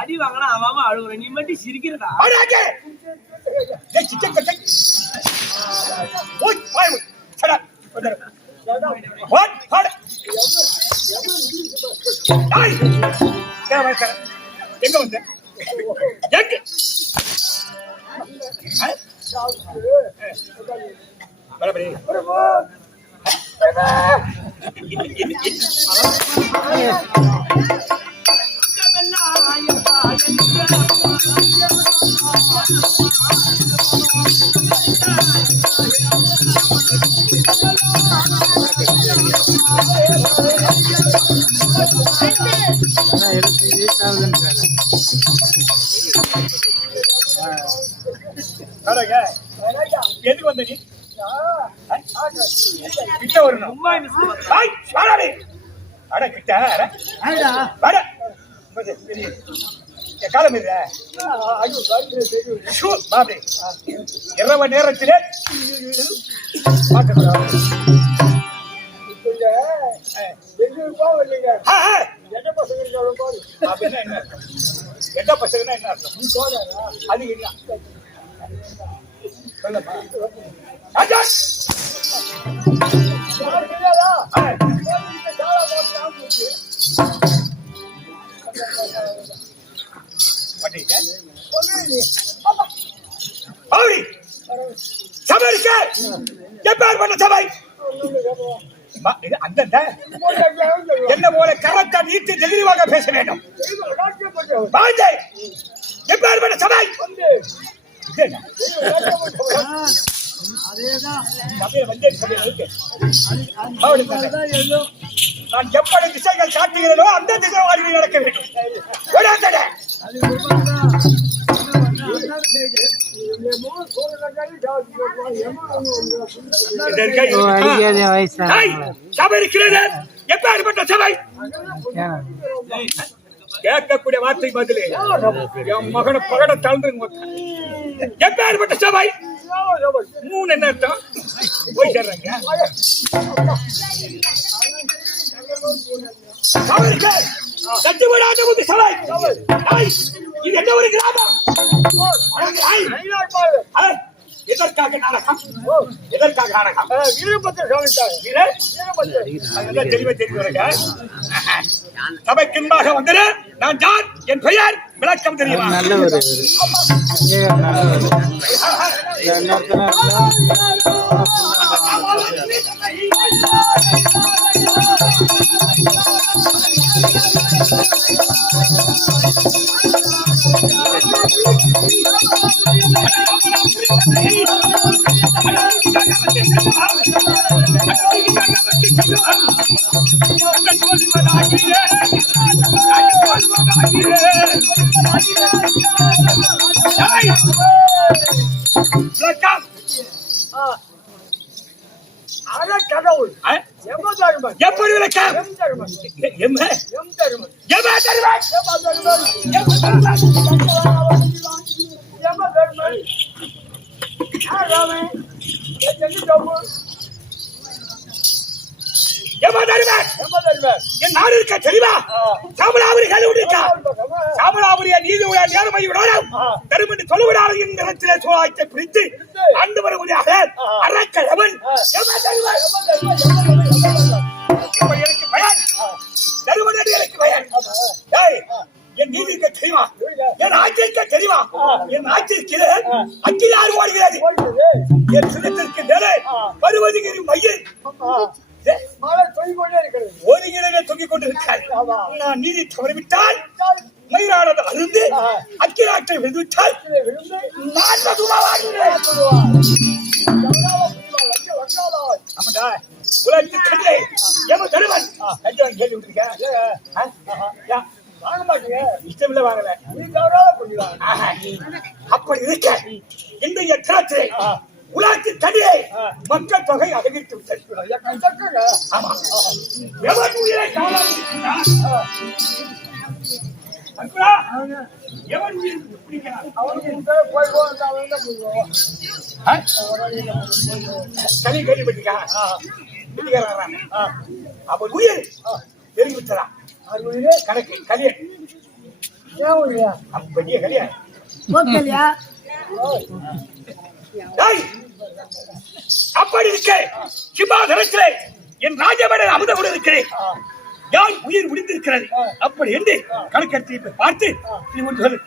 அடி வாங்கினா அவன் அழுகுற, நீ மட்டும் சிரிக்கிறதா? எங்க வந்த எதுக்கு வந்த நீ? கிட்ட வரணும். கிட்ட காலம் இரவு நேரத்திலே எந்த பசங்கன்னா என்ன அர்த்தம்? அது என்ன சொல்லப்பா? சபை என்ன போல கரத்தை நீட்டு தெளிவாக பேச வேண்டும். சபை நான் எப்படி திசைகள் காட்டுகிறதோ அந்த திசை வாழ்வில் நடக்க வேண்டும். சபை இருக்கிறது. எப்பேற்பட்ட சபை? கேட்கக்கூடிய வார்த்தை பதிலே என் மகனை பகட தாழ்ந்து. எப்பேற்பட்ட சபை? மூணு என்ன அர்த்தம்? போய் சேர்றாங்க. இது என்ன ஒரு கிராமம்? எதற்காக நாடகம்? எதற்காக நாடகம்? தெளிவா தெரிவிக்க சபைக்கு முன்பாக வந்தேன். நான் யார்? என் பெயர் விளக்கம் தெரியுமா? நல்லவர் விளக்கம் கடவுள் ஆ? எம்மதர்மன் எப்படி விளக்கம்? எம்தர்மன் எம்ம எம்தர்மன் எம்ம தருவாய் எம்மதர்மன் ஆராமே எங்க ஜோபு எம்ம தருவாய் எம்மதர்மன் என் நாடு இருக்க தெரியுமா? சாமலாபுரி கழுவிட்டா சாமலாபுரிய நீதி உள்ள நேர்மை விடணும் தரும் என்று சொல்லுவிடாது என்ற இடத்திலே சோழத்தை பிடித்து ஆண்டு வருவதாக அரக்கழவன் எம்ம தருவாய் இப்படி எனக்கு பயன் தருவதற்கு எனக்கு பயன். ஏய், என் நீதி இருக்க தெரியுமா? என் ஆட்சி இருக்க தெரியுமா? என் ஆட்சிக்கு அக்கில் ஆறு ஓடுகிறது. என் சின்னத்திற்கு மேலே பருவதிகிரி மையில் மழை தொய் கொண்டே இருக்கிறது ஒரு இடையே தொங்கிக் கொண்டிருக்கார். நான் நீதி தவறிவிட்டால் மயிரானது அருந்து அக்கிராட்டை விழுந்துவிட்டால் நான் மதுவாகிறேன். ஆமாண்டா, உலகத்து கண்ணே எம தருவன் லஞ்சம் கேள்வி விட்டுருக்கேன். வாங்க மாட்டீங்க இஷ்டமில்ல வாங்கல. நீ தவறாத புரியுதான் ஆஹா, அப்படி இருக்க இன்றைய தினத்திலே உலகத்து கண்ணியை மக்கள் தொகை அதிகரித்து விட்டது. ஆமா, எவன் உயிரை காவலாக எவன் உயிர் பிடிக்கிறான் அவனுக்கு போய் கனி கேள்விப்பட்டிருக்கா? அவன் உயிர் தெரிவித்ததா கணக்கு கலியன் பெரிய கலியன் அப்படி இருக்க சிம்மாசனத்திலே என் ராஜமன்னர் அமுதமுடன் இருக்கிறேன். யார் உயிர் முடிந்திருக்கிறது அப்படி என்று கணக்கெடுத்து பார்த்து நீ ஒன்று சொல்லு.